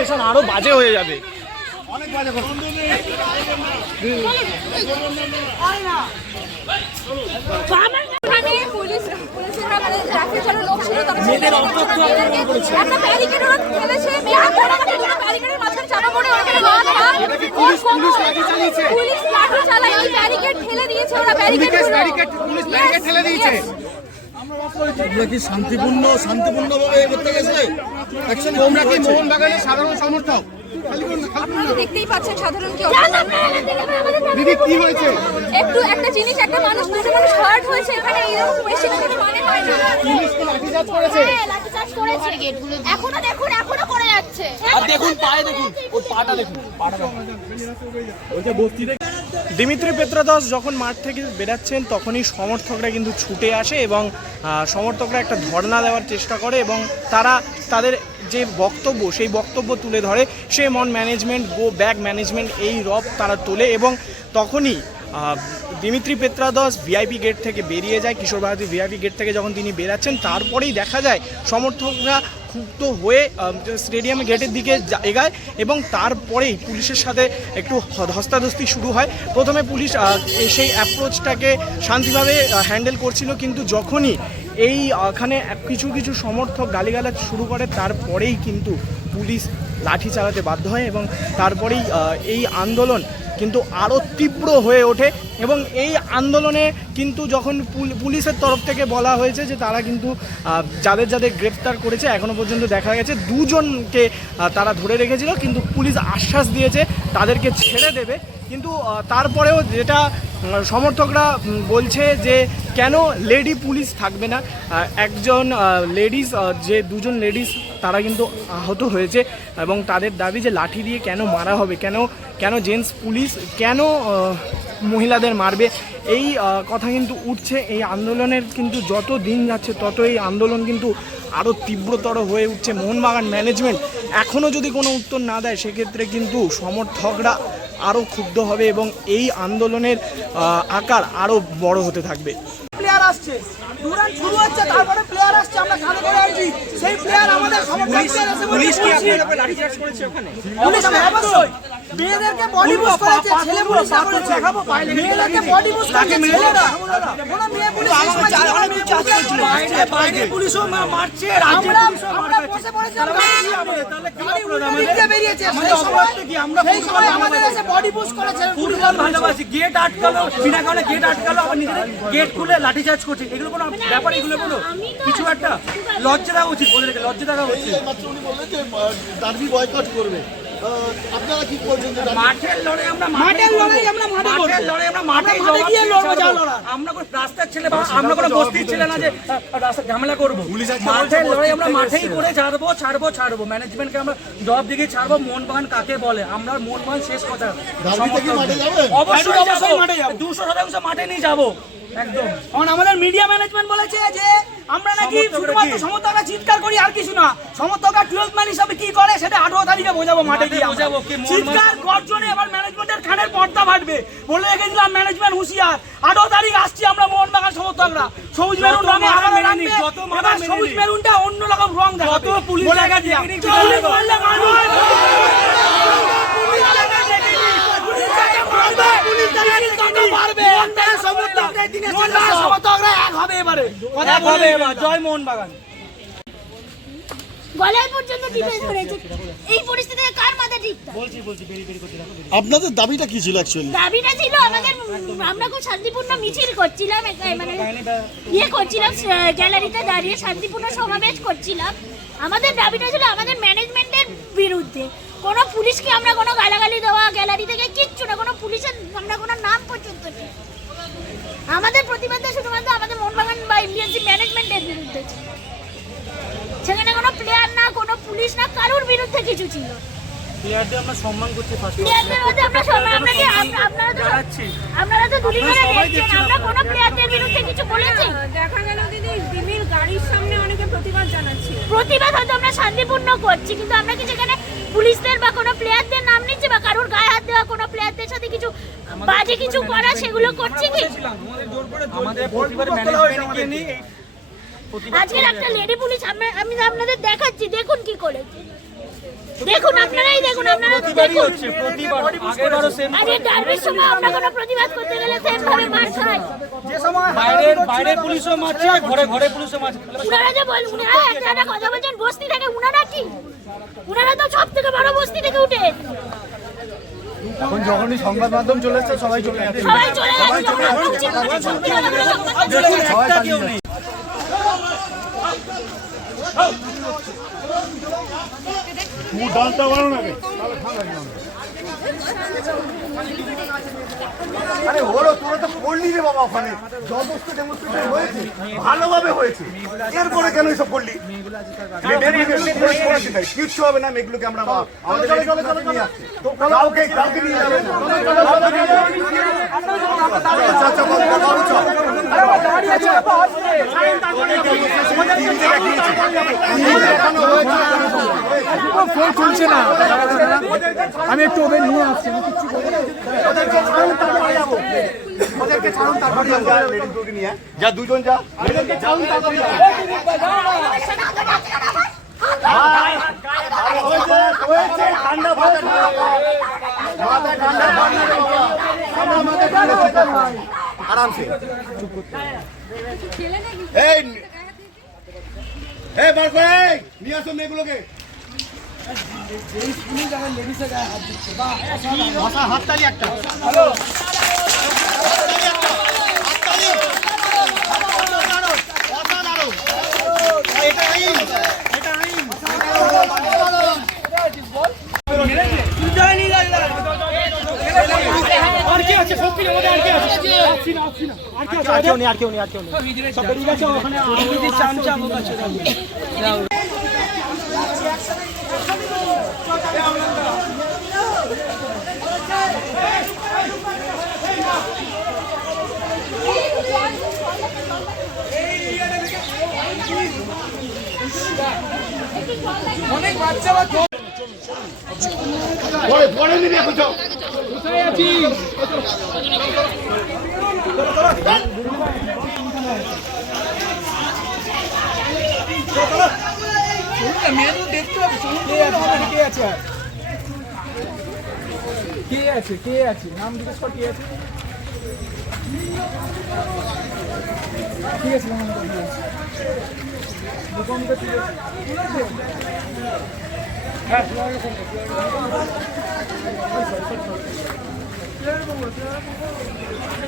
Situation আরও বাজে হয়ে যাবে। পুলিশ- ঠেলে দিয়েছে তোমরা কি শান্তিপূর্ণ শান্তিপূর্ণভাবে করতে গেছে তোমরা কি মোহনবাগানের সাধারণ সমর্থক? আপনারা দেখতেই পাচ্ছেন সাধারণ কি দিদি কি হয়েছে? একটু একটা জিনিস একটা মানুষ দুটো মানুষ হার্ট হয়েছে এখানে এরকম বেশি না মানে হয় না। লাঠিচার্জ করেছে। লাঠিচার্জ করেছে। গেটগুলো এখনও দেখুন এখনও করে যাচ্ছে। আর দেখুন পায়ে দেখুন ওর পাটা দেখুন পাটা দিমিত্রি পেত্রাদাস যখন মাঠ থেকে বেরাচ্ছেন, তখনই সমর্থকরা কিন্তু ছুটে আসে এবং সমর্থকরা একটা ধর্ণা দেওয়ার চেষ্টা করে এবং তারা তাদের যে বক্তব্য, সেই বক্তব্য তুলে ধরে। সে মন ম্যানেজমেন্ট, গো ব্যাক ম্যানেজমেন্ট এই রব তারা তোলে এবং তখনই দিমিত্রি পেত্রাদাস ভিআইপি গেট থেকে বেরিয়ে যায়, কিশোর ভারতী ভিআইপি গেট থেকে যখন তিনি বেরাচ্ছেন, তারপরেই দেখা যায় সমর্থকরা ক্ষুব্ধ হয়ে স্টেডিয়াম গেটের দিকে এগায় এবং তারপরেই পুলিশের সাথে একটু ধস্তাধস্তি শুরু হয়। প্রথমে পুলিশ সেই অ্যাপ্রোচটাকে শান্তিভাবে হ্যান্ডেল করছিল, কিন্তু যখনই এই এখানে কিছু কিছু সমর্থক গালিগালাজ শুরু করে, তারপরেই কিন্তু পুলিশ লাঠি চালাতে বাধ্য হয় এবং তারপরেই এই আন্দোলন কিন্তু আরও তীব্র হয়ে ওঠে এবং এই আন্দোলনে কিন্তু যখন পুল- পুলিশের তরফ থেকে বলা হয়েছে যে তারা কিন্তু যাদের যাদের গ্রেপ্তার করেছে এখনও পর্যন্ত দেখা গেছে দুজনকে তারা ধরে রেখেছিল, কিন্তু পুলিশ আশ্বাস দিয়েছে তাদেরকে ছেড়ে দেবে। কিন্তু তারপরেও যেটা সমর্থকরা বলছে যে কেন লেডি পুলিশ থাকবে না? একজন লেডিস যে দুজন লেডিস, তারা কিন্তু আহত হয়েছে এবং তাদের দাবি যে লাঠি দিয়ে কেন মারা হবে, কেন কেন জেন্টস পুলিশ, কেন মহিলাদের মারবে? এই কথা কিন্তু উঠছে, এই আন্দোলনের কিন্তু যত দিন যাচ্ছে তত এই আন্দোলন কিন্তু আরও তীব্রতর হয়ে উঠছে। মোহনবাগান ম্যানেজমেন্ট এখনও যদি কোনো উত্তর না দেয়, সেক্ষেত্রে কিন্তু সমর্থকরা আরও ক্ষুব্ধ হবে এবং এই আন্দোলনের আকার আরও বড় হতে থাকবে। প্লেয়ার আসছে। তারপরে প্লেয়ার আসছে, আমরা কানে করে আছি সেই প্লেয়ার আমাদের সমর্থক player পুলিশ অবশ্যই। মেয়েদেরকে বডি বুস্ট করেছে ছেলে পুলিশ করেছে মেয়েদেরকে বডি বুস্ট করেছে ছেলেরা। কোনো মেয়ে পুলিশ এই সময় ছিল না, মেয়ে পুলিশ বাইরে বাইরে পুলিশও মারছে আমরা আমরা বসে পড়েছিলাম গাড়ি উল্টো দিক বেরিয়েছে। সেই সময় সেই সময় আমাদের এসে বডি বুস্ট করেছে। ফুটবল ভালোবাসি। গেট আটকালো বিনা কারণে গেট আটকালো আবার নিজেদের গেট খুলে লাঠিচার্জ করছে। এগুলো কোনো ব্যাপার? এগুলো কোনো কিছু একটা? লজ্জা দেওয়া উচিত। ওদেরকে লজ্জা দেওয়া উচিত। মাত্র উনি বললেন যে ডার্বি বয়কট করবে। আপনারা কি বলছেন মাঠের লড়াই আমরা মাঠের লড়াই আমরা মাঠে মাঠের লড়াই আমরা মাঠে গিয়ে লড়বো, যা লড়ার। আমরা কোনো রাস্তার ছেলে বা আমরা কোনো বস্তির ছেলে না যে রাস্তা ঝামেলা করব। মাঠের লড়াই আমরা মাঠেই করে ছাড়বো ছাড়বো ছাড়বো। ম্যানেজমেন্টকে আমরা জবাব দিকে ছাড়বো মোহনবাগান কাকে বলে? আমরা মোহনবাগান শেষ কথা। অবশ্যই অবশ্যই মাঠে যাব। দুশো শতাংশ মাঠে নিয়ে যাব। একদম। কারণ আমাদের মিডিয়া ম্যানেজমেন্ট বলেছে যে আমরা নাকি শুধুমাত্র সমর্থকরা চিৎকার করি আর কিছু না। সমর্থকরা টুয়েলভ ম্যান হিসাবে কি করে সেটা আঠারো তারিখে বোঝাবো মাঠে গিয়ে বোঝাবো চিৎকার গর্জনে এবার ম্যানেজমেন্টের খানের পর্দা ফাটবে। বলে রেখেছিলাম ম্যানেজমেন্ট হুঁশিয়ার। আঠারো তারিখ আসছি আমরা মোহনবাগান সমর্থকরা। সবুজ মেরুন রঙে আবার রাখবে। সবুজ। মেরুনটা অন্য রকম রং যত পুলিশ বলে দিয়ে, পুলিশ মারলে মানুষ পুলিশ লাগা দেখে নিক। পুলিশ যাকে মারবে, পুলিশ যাকে তত মারবে। মোহনবাগান সমর্থকরা কথা এক হবে বলে এবার জয় মোহনবাগান গলায় পর্যন্ত টিপে ধরেছে। এই পরিস্থিতিতে কার মাথা ঠিকঠাক আপনাদের দাবিটা কি ছিল অ্যাকচুয়ালি দাবিটা ছিল আমাদের আমরা খুব শান্তিপূর্ণ মিছিল করছিলাম মানে ইয়ে করছিলাম গ্যালারিতে দাঁড়িয়ে শান্তিপূর্ণ সমাবেশ করছিলাম। আমাদের দাবিটা ছিল আমাদের ম্যানেজমেন্টের বিরুদ্ধে। কোনো পুলিশকে আমরা কোনো গালাগালি দেওয়া গ্যালারি থেকে কিচ্ছু না কোনো পুলিশের আমরা কোনো নাম পর্যন্ত নেই। আমাদের প্রতিবাদটা শুধুমাত্র আমাদের মোহনবাগান বা ইন্ডিয়ানসি ম্যানেজমেন্টের বিরুদ্ধে ছিল সেখানে কোনো প্লেয়ার না কোনো পুলিশ না কারোর বিরুদ্ধে কিছু ছিল? প্লেয়ারদের আমরা সম্মান করছি ফার্স্ট প্লেয়ারদের মধ্যে আমরা সবাই আমরা আপনারা তো আপনারা তো দুলি করে দেখছেন আমরা কোনো প্লেয়ারদের বিরুদ্ধে কিছু বলেছি? দেখা গেল দিদি দিদির গাড়ির সামনে অনেকে প্রতিবাদ জানাচ্ছে। প্রতিবাদ হয়তো আমরা শান্তিপূর্ণ করছি কিন্তু আমরা কি পুলিশদের বা কোনো প্লেয়ারদের নাম নিচ্ছি বা কারোর গায়ে হাত দেওয়া কোনো প্লেয়ারদের সাথে কিছু বাজে কিছু করা সেগুলো করছি কি? আমাদের নিয়ে আজকের একটা লেডি পুলিশ আমরা আমি আপনাদের দেখাচ্ছি দেখুন কি করেছে। দেখুন আপনারাই দেখুন আপনারা প্রতিবারই দেখুন। হচ্ছে প্রতিবার আগেরবারও সেম আরে ডার্বির সময় আমরা কোনো প্রতিবাদ করতে গেলে সেম ভাবে মার খাই যে সময় বাইরের বাইরের পুলিশও মারছে ঘরে ঘরে পুলিশও মারছে। উনারা যে বল উনারা একটা একটা কথা বলছেন বস্তি থেকে উনারা কি? উনারা তো সব থেকে বড় বস্তি থেকে উঠে। এখন যখনই সংবাদ মাধ্যম চলে এসছে সবাই চলে যাচ্ছে সবাই চলে যাচ্ছে মাধ্যম চলে যাচ্ছে। নেই আরে হলো তোরা তো করলি রে বাবা ওখানে যথেষ্ট ডেমনস্ট্রেশন হয়েছে ভালোভাবে হয়েছে এরপরে কেন এসব করলি। কিচ্ছু হবে না মেয়েগুলোকে আমরা আমাদের। কাউকে কাউকে নিয়ে যাবে আচ্ছা, আচ্ছা, ফোন তুলছে না আমি একটু ওদের নিয়ে আসছি আমি কিচ্ছু যা দুজন যা ঠান্ডা ঠান্ডা। মাথায় ঠান্ডা, ঠান্ডা রে বাবা। আমার মাথায় ঠান্ডা, চুপ কর। আরামসে এই এই বার করে এই, নিয়ে আসো মেয়েগুলোকে। হাততালি একটা। আর কি আছে সব কিছু আমাদের আর কি আছে আসছি না আসছি না আর কি আছে কেউ নেই আর কেউ নেই আর কেউ নেই। সব বেরিয়ে গেছে ওখানে আমি চামচা আমার কাছে পরে পরে নিবি এখন চল কে আছে আর? কে আছে কে আছে নাম জিজ্ঞেস কর কে আছে ঠিক আছে নাম ঠিক আছে। দীপঙ্কর ঠিক আছে। আছে?